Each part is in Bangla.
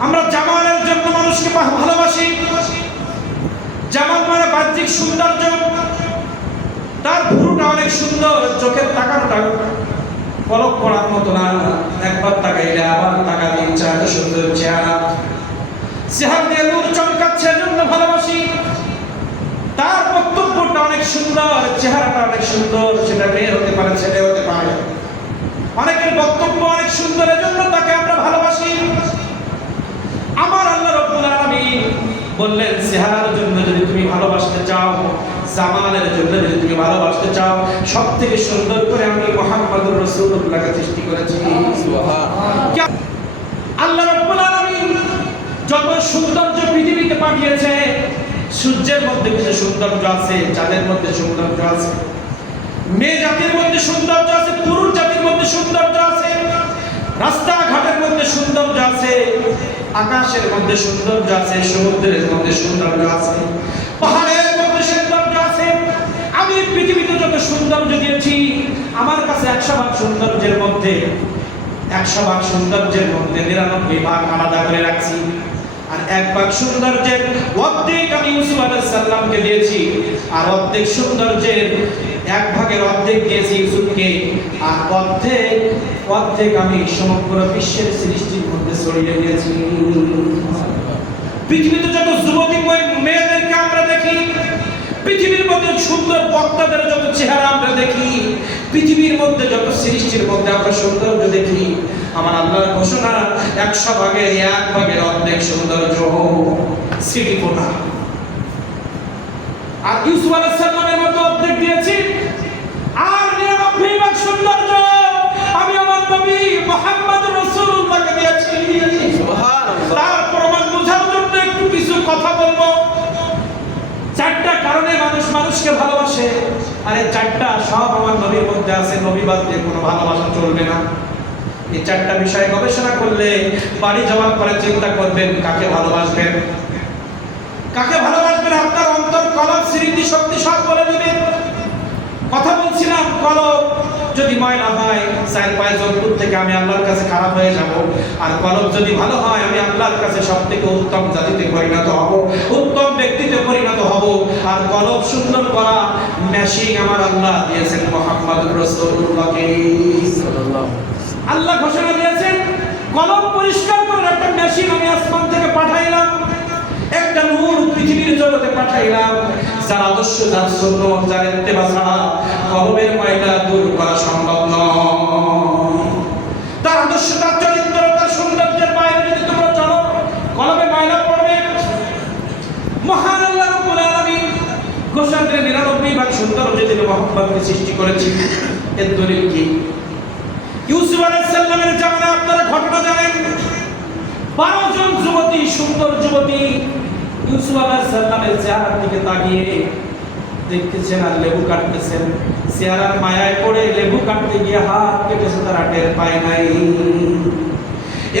আমরা জামালের জন্য মানুষকে ভালোবাসি। জামাল মানে বাহ্যিক সৌন্দর্য। তার ভুরুটা অনেক সুন্দর, চোখের তাকানোটা পলক পড়ার মতো না। একবার তাকাইলে আবার তাকা দিয়ে চেহারা সুন্দর চেহারা। চেহারা দিয়ে নূর চমকাচ্ছে জন্য ভালোবাসি। তার বক্তব্যটা অনেক সুন্দর, চেহারাটা অনেক সুন্দর। সেটা মেয়ে হতে পারে, ছেলে হতে পারে। অনেকের বক্তব্য অনেক সুন্দর, এজন্য তাকে আমরা ভালোবাসি আমার আল্লাহ রব্বুল আলামিন বললেন চেহারার জন্য যদি তুমি ভালোবাসতে চাও জামালের জন্য যদি তুমি ভালোবাসতে চাও সব থেকে সুন্দর করে আমি মোহাম্মদুর রাসূলুল্লাহকে সৃষ্টি করেছি। আল্লাহ রব্বুল আলামিন যত সৌন্দর্য পৃথিবীতে পাঠিয়েছে সূর্যের মধ্যে কিছু সৌন্দর্য আছে চাঁদের মধ্যে সৌন্দর্য আছে মেয়ে জাতির মধ্যে সৌন্দর্য আছে পুরুষ জাতির মধ্যে সৌন্দর্য আছে রাস্তাঘাটের মধ্যে সৌন্দর্য আছে আকাশের মধ্যে সৌন্দর্য আছে, সমুদ্রের মধ্যে সৌন্দর্য আছে, পাহাড়ের মধ্যে সৌন্দর্য আছে। আমি পৃথিবীতে যত সৌন্দর্য দিয়েছি, আমার কাছে একশো ভাগ সৌন্দর্যের মধ্যে, একশো ভাগ সৌন্দর্যের মধ্যে নিরানব্বই ভাগ আলাদা করে রাখছি। আর এক ভাগ সৌন্দর্যের অর্ধেক আমি ইউসুফ আলাইহিস সালামকে দিয়েছি, আর অর্ধেক সৌন্দর্যের এক ভাগের অর্ধেক দিয়েছি ইউসুফকে, আর অর্ধেক অর্ধেক আমি সমগ্র বিশ্বের সৃষ্টির মধ্যে ছড়িয়ে দিয়েছি। পৃথিবীতে যত যুবতী মেয়েদেরকে আমরা দেখি, পৃথিবীর মধ্যে সুন্দর বক্তাদের যত চেহারা আমরা দেখি, পৃথিবীর মধ্যে যত সৃষ্টির মধ্যে আমরা সৌন্দর্য দেখি, আমার আল্লাহর ঘোষণা, একশো ভাগের এক ভাগের অর্ধেক সৌন্দর্য সিটিপোনা আর ইউসুফ আলাইহিস সালামের মতো অর্ধেক দিয়েছি। আর নিরানব্বই ভাগ সৌন্দর্য আমি আমার নবী মুহাম্মদ রাসূলুল্লাহকে দিয়েছি। তার প্রমাণ বোঝার জন্য একটু কিছু কথা বলব। চারটা কারণে মানুষ মানুষকে ভালোবাসে। আর এই চারটা সব আমার নবীর মধ্যে আছে নবী বাদ দিয়ে কোনো ভালোবাসা চলবে না। এই চারটা বিষয়ে গবেষণা করলে বাড়ি যাওয়ার পরে চিন্তা করবেন কাকে ভালোবাসবেন? কাকে ভালোবাসবেন আপনার? কলব স্মৃতি শক্তি সব বলে দিবেন। কথা বলছিলাম কলব যদি ময়লা হয় চার পায়ে জন্তুর থেকে আমি আল্লাহর কাছে খারাপ হয়ে যাব। আর কলম যদি ভালো হয়, আমি আল্লাহর কাছে সব থেকে উত্তম জাতিতে পরিণত হব, উত্তম ব্যক্তিতে পরিণত হব। আর কলম সুন্দর করা মেশিন আমার আল্লাহ দিয়েছেন মোহাম্মদ রসুল্লাহকে আল্লাহ ঘোষণা দিয়েছেন, কলম পরিষ্কার করার একটা মেশিন আমি আসমান থেকে পাঠাইলাম। একটা নূর পৃথিবীর জগতে পাঠাইলাম। যার আদর্শ যার শূন্য, যার ইত্তেবা ছাড়া কলমের ময়লা দূর করা সম্ভব নয়। তার আদর্শ সৌন্দর্যের সৌন্দর্য সৃষ্টি করেছি এর দলিল কি? ইউসুফ আলাইহিস সালামের জামানায় আপনারা ঘটনা জানেন। বারো জন যুবতী, সুন্দর যুবতী ইউসুফ আলাইহিস সালামের চেহারার দিকে তাকিয়ে দেখতেছেন আর লেবু কাটতেছেন। চেহারার মায়ায় পড়ে লেবু কাটতে গিয়ে হাত কেটেছে তারা টের পায় নাই।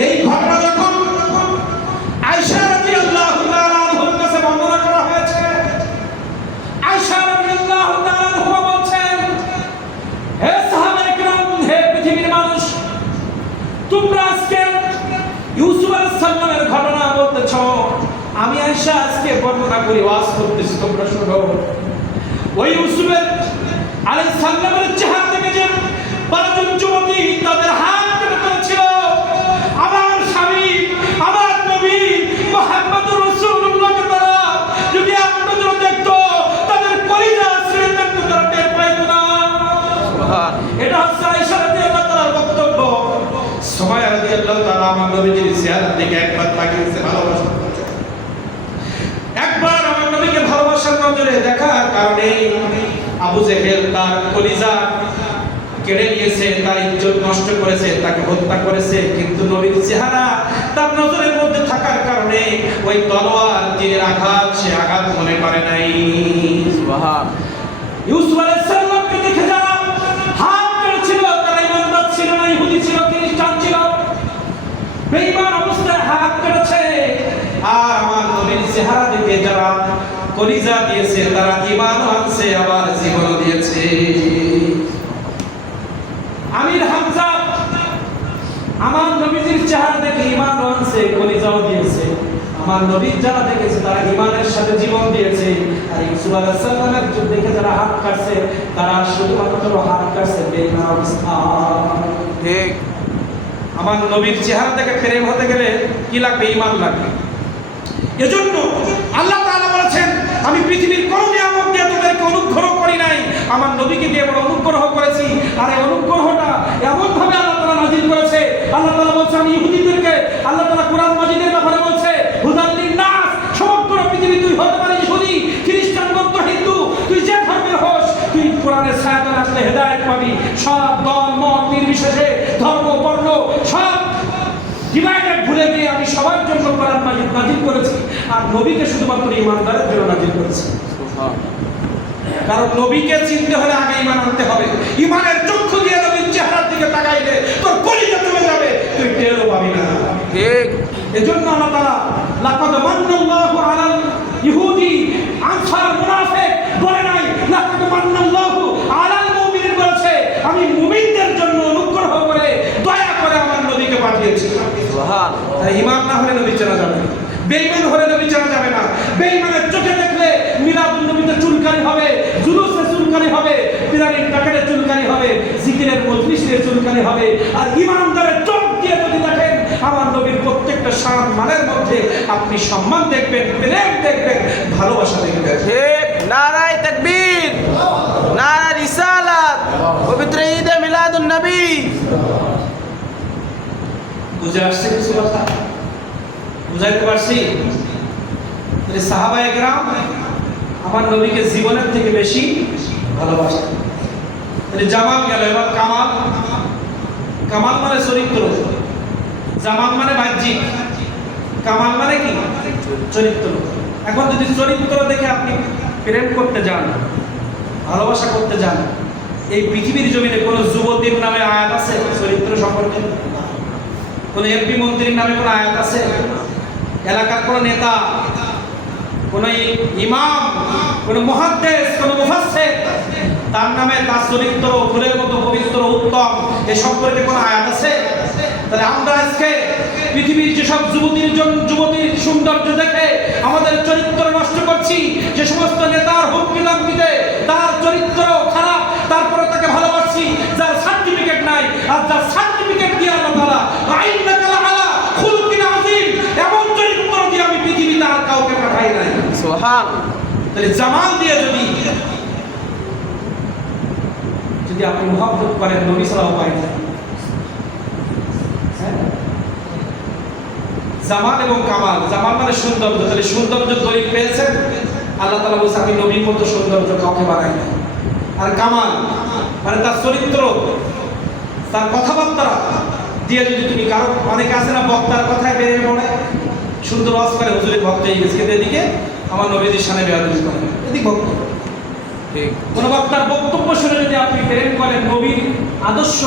এই ঘটনা যখন আয়সা রাদিয়াল্লাহু তাআলা আনহার কাছে বর্ণনা করা হয়েছে আয়েশা রাদিয়াল্লাহু তাআলা আনহা বলছেন হে সাহাবায়ে কিরাম হে পৃথিবীর মানুষ তোমরা আজকে ইউসুফ আলাইহিস সালামের ঘটনা বলতেছ আমি আয়েশা আজকে বর্ণনা করি ওয়াজ করতেছি তোমরা শোনো। ওই ইউসুফের আলাইহিস সালামের চেহারা থেকে যে বারোজন যুবতী তাদের হাত কেটে ফেলেছিল আমার স্বামী আমার নবী মুহাম্মদুর রাসূলুল্লাহকে তারা যদি নজরে দেখতো তাদের কলিজা ছিঁড়ে দেখতো তারা টের পাইতো না। এটা হচ্ছে আয়েশা রাদিয়াল্লাহু তাআলার বক্তব্য। সময় রাদিয়াল্লাহু তাআলা আমার নবীজির চেহারার দিকে একবার তাকিয়েছে ভালোবাসা একবার আমার ভালোবাসার নজরে দেখার কারণে আবু জেহেল তার কলিজা কেড়ে নিয়েছে, তার ইজ্জত নষ্ট করেছে, তাকে হত্যা করেছে। কিন্তু নবীর চেহারা তার নজরের মধ্যে থাকার কারণে ওই তলোয়ার তীরের আঘাত সে আঘাত মনে করে নাই। ইউসুফ আলাইহিস সালামকে দেখে যারা হাত কেড়েছিল তারা ইমানদার ছিল না, ইহুদি ছিল, খ্রিস্টান ছিল। বেঈমান অবস্থায় হাত কেড়েছে আর আমার নবীর চেহারা দেখে যারা কলিজা দিয়েছে তারা ঈমান আনছে আবার জীবন দিয়েছে। আমির হামজা আমার নবীজির চেহারা দেখে ইমান আনছে কলিজাও দিয়েছে। আমার নবীর যারা দেখেছে তারা ইমানের সাথে জীবন দিয়েছে। আর ইউসুফ আলাইহিস সালামের যুগ দেখে যারা হাত কাটছে তারা শুধুমাত্র হাত কাটছে অবস্থা ঠিক। আমার নবীর চেহারা থেকে প্রেম হতে গেলে কি লাগবে? ইমান লাগবে। এজন্য আমি পৃথিবীর কোনো নিয়ামক দিয়ে তোদেরকে অনুগ্রহ করি নাই। আমার নবীকে দিয়ে বড় অনুগ্রহ করেছি। আর এই অনুগ্রহটা এমন ভাবে আল্লাহ তালা নাজিল করেছে। আল্লাহ তালা বলছে, আমি ইহুদিদেরকে আল্লাহ তালা কোরআন মাজিদের ব্যাপারে বলছে হুদাল্লিন নাস সমগ্র পৃথিবী তুই হতে পারিস ইহুদি, খ্রিস্টান, বৌদ্ধ, হিন্দু, তুই যে ধর্মের হোস, তুই কোরআনের ছায়াতলে আসলে হেদায়েত পাবি। সব দল, মত নির্বিশেষে ধর্ম, বর্ণ সব ডিভাইডেড ভুলে গিয়ে আমি সবার জন্য কোরআন মাজিদ নাজিল করেছি আর নবীকে শুধুমাত্র ইমানদারের জন্য নাজিল করেছি। কারণ নবীকে চিনতে হলে আগে ইমান আনতে হবে। ইমানের চক্ষু দিয়ে নবীর চেহারার দিকে তাকাইলে তোর কলিজা চলে যাবে। তুই টেরও পাবি না। ঠিক। এজন্য আল্লাহ তাআলা লাকাদ মান্নাল্লাহু আলাল ইহুদি আনসার মুনাফিক বলে নাই লাকাদ মান্নাল্লাহু আলাল মুমিনিন বলেছে আমি মুমিনদের জন্য অনুগ্রহ করে দয়া করে আমার নবীকে পাঠিয়েছি। সুবহান। ইমান না হলে নবী চেনা যাবে না। বেঈমান হলে নবী চেনা যাবে না। বেঈমানের চোখে দেখলে মিলাদুন নবীতে চুলকানি হবে জুলুসে চুলকানি হবে পিরানির প্যাকেটে চুলকানি হবে জিকিরের মজলিসে চুলকানি হবে আর ইমানদারের চোখ দিয়ে যদি দেখেন আমার নবীর প্রত্যেকটা সাত মানের মধ্যে আপনি সম্মান দেখবেন প্রেম দেখবেন ভালোবাসা দেখবেন। ঠিক নারায় তাকবীর নারায় রিসালাত পবিত্র ঈদে মিলাদুন নবী। বুঝে আসছে কিছু কথা? বুঝাইতে পারছি? সাহাবা একরাম আমার নবীকে জীবনের থেকে বেশি ভালোবাসে। তাহলে জামাল গেল, এবার কামাল। কামাল মানে চরিত্র। জামাল মানে বাহ্যিক। কামাল মানে কি? চরিত্র। এখন যদি চরিত্র দেখে আপনি প্রেম করতে যান, ভালোবাসা করতে যান, এই পৃথিবীর জমিনে কোনো যুবতীর নামে আয়াত আছে চরিত্র সম্পর্কে? কোন এমপি মন্ত্রীর নামে কোনো আয়াত আছে? এলাকার কোন নেতা, কোন ইমাম, কোন মহাদ্দেশ কোন মুফাসসির, তার নামে তার চরিত্র ফুলের মতো পবিত্র, উত্তম, এ সম্পর্কে কোন আয়াত আছে? তাহলে আমরা আজকে পৃথিবীর যেসব যুবতীর জন- যুবতীর সৌন্দর্য দেখে আমাদের চরিত্র নষ্ট করছি, যে সমস্ত নেতার হুমকি লামকিতে তার চরিত্র খারাপ তারপরে তাকে ভালোবাসছি, যার সার্টিফিকেট নাই, আর যার সার্টিফিকেট দিয়ে আল্লাহ তাআলা আইন্নাকা লাআলা খুলুকিন আযীম এমন চরিত্র দিয়ে আমি পৃথিবীতে আর কাউকে পাঠাই তাহলে জামাল দিয়ে যদি যদি আপনি মহব্বত করেন, নবী সাল্লাল্লাহু আলাইহি হ্যাঁ? জামাল এবং কামাল, জামাল মানে সৌন্দর্য। তাহলে সৌন্দর্য দলিল পেয়েছেন? আল্লাহ তাআলা বলছে আমি নবীর মতো সৌন্দর্য কাউকে বানাই নাই। আর কামাল মানে তার চরিত্র, তার কথাবার্তা দিয়ে যদি তুমি কারও, অনেকে আছে না, বক্তার কথায় বেরিয়ে পড়ে সুন্দর ওয়াজ করে হুজুরের ভক্ত হয়ে গেছে। এদিকে আমার নবীজির সামনে বেয়াদবি করে এদিক ভক্ত ঠিক। কোন বক্তার বক্তব্য শুনে যদি আপনি প্রেম করেন নবীর আদর্শ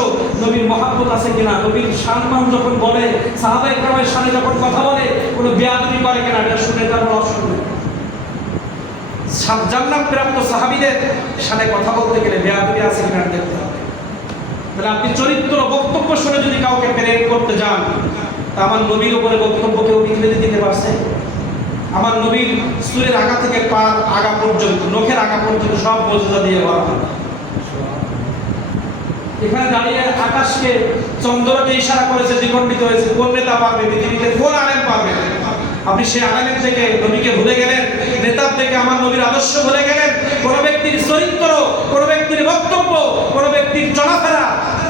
নবীর মহাব্বত আছে কিনা নবীর সম্মান যখন বলে সাহাবা একরামের সামনে যখন কথা বলে কোনো বেয়াদবি করে কিনা এটা শুনে অশুনে জান্নাত প্রাপ্ত সাহাবীদের সাথে কথা বলতে গেলে বেয়াদবি আছে কিনা দেখতে হবে। তাহলে আপনি চরিত্র বক্তব্য শুনে যদি কাউকে প্রেম করতে যান তা আমার নবীর উপরে বক্তব্য কেউ ইংরেজি দিতে পারছে আমার নবীর সুরের আগা থেকে পার আগা পর্যন্ত, নখের আগা পর্যন্ত সব মর্যাদা দিয়ে বলা এখানে দাঁড়িয়ে আকাশকে চন্দ্রকে ইশারা করেছে, দ্বিখণ্ডিত হয়েছে, কোন নেতা পারবে, পৃথিবীতে কোন আলেম পারবে? আপনি সেই আলেমের থেকে নবীকে ভুলে গেলেন, নেতার থেকে আমার নবীর আদর্শ ভুলে গেলেন, কোন ব্যক্তির চরিত্র, কোন ব্যক্তির বক্তব্য, কোন ব্যক্তির চলাফেরা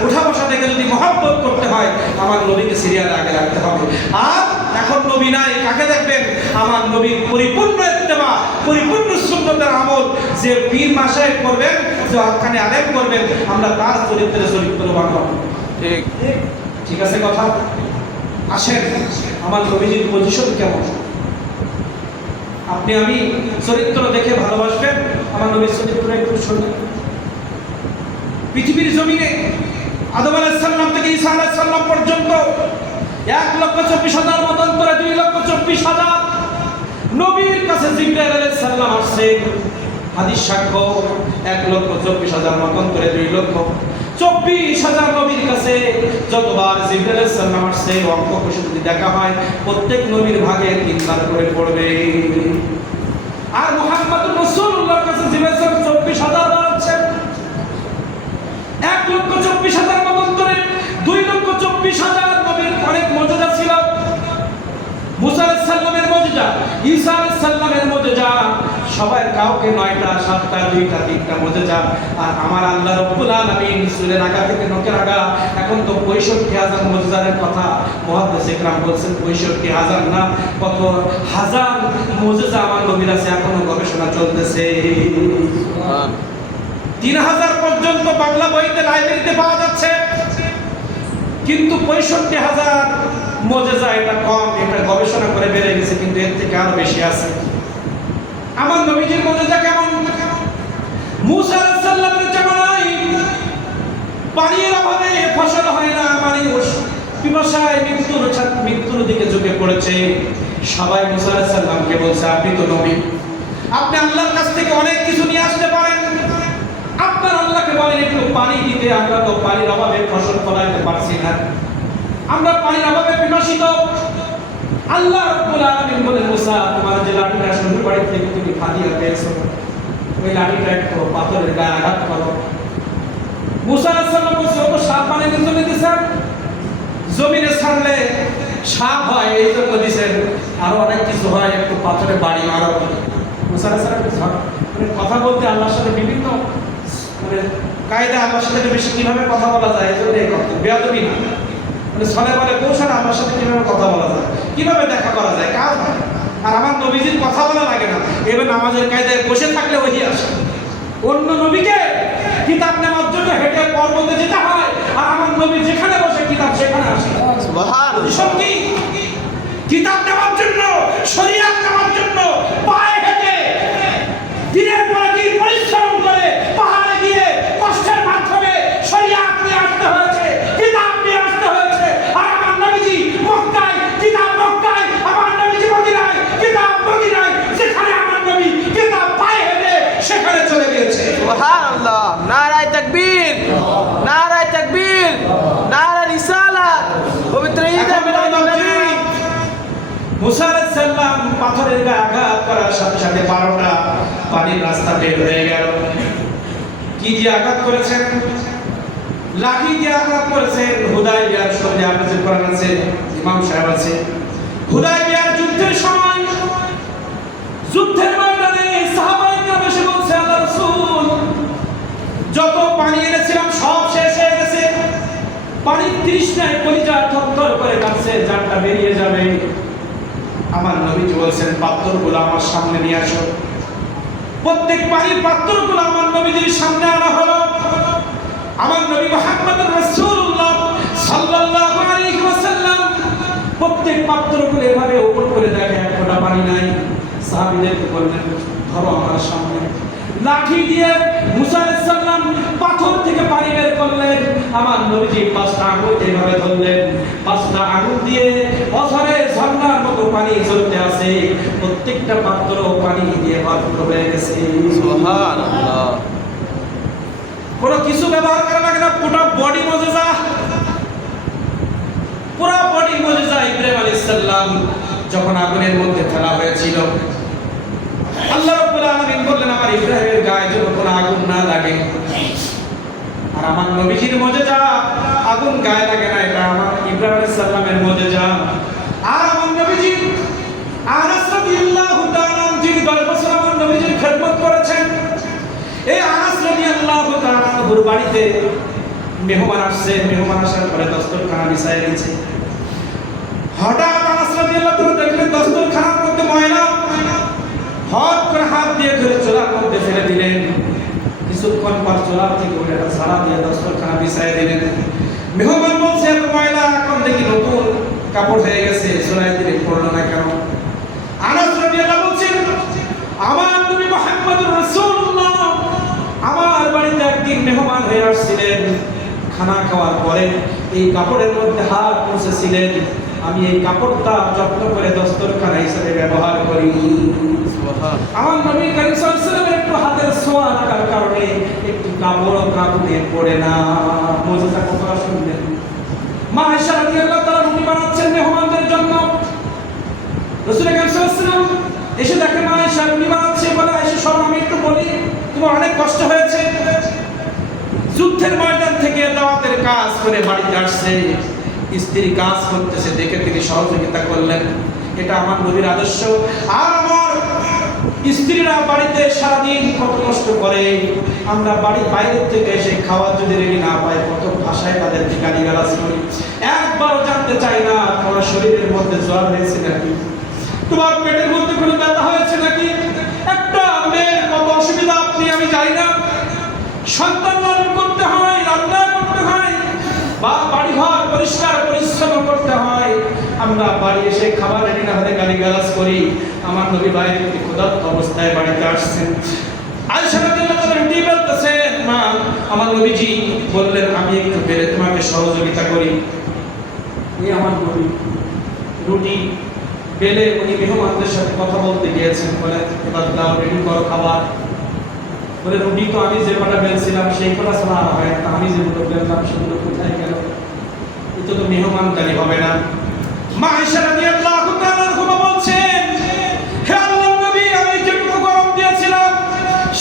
উঠা বসা থেকে যদি মহাব্বত করতে হয়, আমার নবীকে সিরিয়ালে আগে রাখতে হবে। আর এখন নবী নাই কাকে দেখবেন? আমার নবীর পরিপূর্ণ ইত্তেবা পরিপূর্ণ সুন্নতের আমল। যে পীর মাসায় করবেন যে হকানি আলেম করবেন আমরা তার চরিত্রে চরিত্রবান হব ঠিক। ঠিক আছে কথা? আসেন আমার নবীজির পজিশন কেমন? আপনি আমি চরিত্র দেখে ভালোবাসবেন আমার নবীর চরিত্র একটু শুনবেন পৃথিবীর জমিনে আদম আলাইসাল্লাম থেকে ঈসা আলাইসাল্লাম পর্যন্ত এক লক্ষ চব্বিশ হাজার মতান্তরে দুই লক্ষ চব্বিশ হাজার নবীর কাছে জিব্রাইল হাদিস সাক্ষ্য, এক লক্ষ চব্বিশ হাজার মতান্তরে দুই লক্ষ চব্বিশ হাজার নবীর কাছে যতবার জিব্রাইল সাল্লাম আসছে, অঙ্ক যদি দেখা হয়, প্রত্যেক নবীর ভাগে তিনবার করে পড়বে। আর কাছে জিব্রাইল চব্বিশ হাজার এক লক্ষ চব্বিশ হাজার মতান্তরে দুই লক্ষ চব্বিশ হাজার নবীর অনেক মর্যাদা ছিল মুসা আলাইহিস সালামের মর্যাদা ঈসা আলাইহিস সালামের মর্যাদা সবাই কাউকে নয়টা সাতটা দুইটা তিনটা মর্যাদা আর আমার আল্লাহ রব্বুল আলামিন সুরের আগা থেকে নকের আগা এখন তো পঁয়ষট্টি হাজার মর্যাদার কথা মহাদ্দেশ ইকরাম বলছেন পঁয়ষট্টি হাজার না কত হাজার মর্যাদা আমার নবীর আছে এখনও গবেষণা চলতেছে। তিন হাজার পর্যন্ত বাংলা বইতে লাইব্রেরিতে পাওয়া যাচ্ছে। কিন্তু পঁয়ষট্টি হাজার মজেজা, এটা কম, এটা গবেষণা করে বেড়ে গেছে, কিন্তু এর থেকে আরও বেশি আছে। আমার নবীজির মজেজা কেমন? জামানায় পানির অভাবে ফসল হয় না মৃত্যুর মৃত্যুর দিকে ঝুঁকে পড়েছে। সবাই মুসা আলাইহিস সালামকে বলছে, আপনি তো নবী। আপনি আল্লাহর কাছ থেকে অনেক কিছু নিয়ে আসতে পারেন। আপনার আল্লাহকে বলেন, একটু পানি দিতে, আমরা তো পানির অভাবে ফসল ফলাইতে পারছি না। আমরা পানির অভাবে বিনাশিত। আল্লাহ রাব্বুল আলামিন বলেন, মুসা, তোমার যে লাঠিটা শ্বশুর বাড়ি থেকে তুমি ফাদিয়া পেয়েছ, ওই লাঠিটা একটু পাথরের গায়ে আঘাত করো। মুসা আলাইহিস সালাম বলছে ও তো সাপ পানির জন্য দিছেন জমিনে ছাড়লে সাপ হয়, এই জন্য দিছেন। আরও অনেক কিছু হয়, একটু পাথরে বাড়ি মারো মুসা আলাইহিস সালাম মানে কথা বলতে আল্লাহর সাথে বিভিন্ন মানে কায়দা আল্লাহর সাথে বেশি কীভাবে কথা বলা যায়, এই জন্য এই কথা। বেয়াদবি না। মানে ছলে বলে কৌশল আল্লাহর সাথে কীভাবে কথা বলা যায় কীভাবে দেখা করা যায় কাজ হয়? আর আমার নবীজির কথা বলা লাগে না। এবার নামাজের কায়দায় বসে থাকলে ওই আসে। অন্য নবীকে কিতাব নেওয়ার জন্য হেঁটে পর্বতে যেতে হয় আর আমার নবী যেখানে বসে কিতাব সেখানে আসে। কি কিতাব নেওয়ার জন্য শরীয়ত নেওয়ার জন্য পায়ে হেঁটে দিনের পর দিন পরিশ্রম করে পাহাড়ে গিয়ে কষ্টের মাধ্যমে শরীয়ত নিয়ে আসতে হয়েছে কিতাব নিয়ে আসতে হয়েছে আর আমার নবীজি মক্কায় কিতাব মক্কায় আমার নবীজি মদিনায় কিতাব মদিনায় যেখানে আমার নবী কিতাব পায়ে হেঁটে সেখানে চলে গিয়েছে সুবহানাল্লাহ নারায়ে তাকবীর নারায়ে তাকবীর নারা রিসালাত পবিত্র ঈদ মিলাদুন নবী মুসা আলাইহিস সালাম পাথরের গায়ে আঘাত করার সাথে বারোটা পানির রাস্তা বের হয়ে গেল। কি দিয়ে আঘাত করেছেন? লাঠি দিয়ে আঘাত করেছেন হুদাই বিয়ার সঙ্গে আপনাদের কোরআন আছে, ইমাম সাহেব আছে। হুদাই বিয়ার যুদ্ধের সময়, যুদ্ধের ময়দানে সাহাবাই কেরাম এসে বলছে, আল্লাহ রাসূল, যত পানি এনেছিলাম সব শেষ হয়ে গেছে। পানির তৃষ্ণায় কলিজা থরথর করে কাঁপছে জানটা বেরিয়ে যাবে আমার নবীজি বলছেন পাত্রগুলো আমার সামনে নিয়ে আসো। প্রত্যেক পানির পাত্রগুলো আমার নবীজির সামনে আনা হলো। আমার নবী মোহাম্মদ রাসূলুল্লাহ সাল্লাল্লাহু আলাইহি ওয়াসাল্লাম প্রত্যেক পাত্রগুলো এভাবে উপর করে দেখে এক ফোঁটা পানি নাই। সাহাবীদেরকে বললেন, ধরো আমার সামনে। লাঠি দিয়ে মুসা আলাইহিস সালাম পাথর থেকে পানি বের করলেন। আমার নবীজি পাঁচটা আঙুল যেভাবে ধরলেন পাঁচটা আঙুল দিয়ে অঝরে ঝর্ণার মতো পানি ঝরতে আছে। প্রত্যেকটা পাত্র পানি দিয়ে ভরপুর হয়ে গেছে। কোনো কিছু ব্যবহার করা লাগে না পুরো বডি মজেজা। পুরো বডি মজেজা ইব্রাহিম আলাইহিস সালাম যখন আগুনের মধ্যে ফেলা হয়েছিল। আল্লাহ রাব্বুল আলামিন বললেন, আমার ইব্রাহিমের গায়ে যেন কোনো আগুন না লাগে। আর আমার নবীজির মজেজা আগুন গায়ে লাগে না, এটা আমার ইব্রাহিম আলাইহিস সালামের মজেজা। আর আমার নবীজি আনাস রাদিয়াল্লাহু তাআলা যিনি 10 বছর আমার নবীজির খেদমত করেছেন, এই আনাস রাদিয়াল্লাহু তাআলা আনহুর বাড়িতে মেহমান আসছে, মেহমান আসার পরে দস্তরখানা বিছায় দিয়েছে। হঠাৎ আনাস রাদিয়াল্লাহু তাআলা দেখলেন দস্তরখানার মধ্যে ময়লা হট করে হাত দিয়ে ধরে চোলার মধ্যে ফেলে দিলেন। কিছুক্ষণ পর চোলার থেকে উঠে একটা সারা দিয়ে দস্তরখানা বিছায় দিলেন। মেহমান বলছে ময়লা, এখন দেখি নতুন কাপড় হয়ে গেছে চোলাই দিলে পড়ল না কেন? আনাস রাদিয়াল্লাহু বলছেন, আমার নবী মুহাম্মদুর রাসূলুল্লাহ, আমার বাড়িতে একদিন মেহমান হয়ে আসছিলেন। খানা খাওয়ার পরে এই কাপড়ের মধ্যে হাত মুছেছিলেন। আমি এই কাপড়টা যত্ন করে দস্তরখানা হিসেবে ব্যবহার করি। আমার নবী করিম সাল্লাল্লাহু একটু হাতের ছোঁয়া লাগার কারণে একটু কাপড় কাপড়ে পড়ে না। মজাটা কথা শুনলেন। মা আয়েশা রাদিয়াল্লাহু তাআলা রুটি বানাচ্ছেন মেহমানদের জন্য। রাসূল আকরাম সাল্লাল্লাহু এসে দেখে মা আয়েশা রুটি বানাচ্ছে বলে আয়েশা সব আমি একটু বলি তোমার অনেক কষ্ট হয়েছে। যুদ্ধের ময়দান থেকে দাওয়াতের কাজ করে বাড়িতে আসছে। স্ত্রী কাজ করতেছে, দেখে তিনি সহযোগিতা করলেন। এটা আমার নবীর আদর্শ। আর আমার স্ত্রীরা বাড়িতে সারাদিন কত কষ্ট করে। আমরা বাড়ির বাইরের থেকে এসে খাওয়ার যদি রেডি না পাই, কত ভাষায় তাদেরকে গালি গালাজ করি। একবারও জানতে চাই না, তোমার শরীরের মধ্যে জ্বর হয়েছে নাকি? তোমার পেটের মধ্যে কোনো ব্যথা হয়েছে নাকি? একটা মেয়ের কত অসুবিধা আপনি, আমি জানি না। সন্তান লালন করতে হয়, রান্না করতে হয়, বা বাড়ি ঘর পরিষ্কার পরিচ্ছন্ন করতে হয়। আমরা বাড়ি এসে খাবার রেডি না হলে গালি গালাজ করি। আমার নবী থেকে ক্ষুধার্ত অবস্থায় বাড়িতে আসছেন। আমার নবীজি বললেন, আমি একটু পেরে তোমাকে সহযোগিতা করি। এই আমার নবী। রুটি বেলে উনি মেহমানদের সাথে কথা বলতে গিয়েছেন। বলে, এবার দাও, রেডি করো খাবার। বলে, রুটি তো আমি যে কটা বেলছিলাম, সেই কটা ছাড়া হয় না। আমি যেগুলো বেললাম, সেগুলো কোথায় গেল? এতে মেহমানদারি হবে না। মা আয়েশা রাদিয়াল্লাহু তাআলা বলছেন হে আল্লাহর নবী আমি যেটুকু গরম দিয়েছিলাম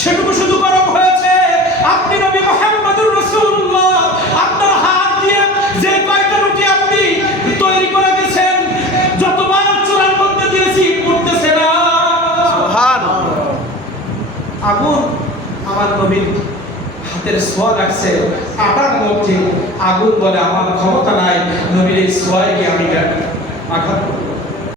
সেটুকু শুধু গরম হয়েছে। আপনি নবী মুহাম্মদুর রাসূলুল্লাহ আপনার হাত দিয়ে যে কয়টা রুটি আপনি তৈরি করে গেছেন যতবার চুলার মধ্যে দিয়েছি পড়তেছে না। সুবহান আগুন আমার নবীর হাতের সোয়া লাগছে আটার মধ্যে আগুন বলে আমার ক্ষমতা নাই। নবীর এই সোয়াইকে আমি আঘাত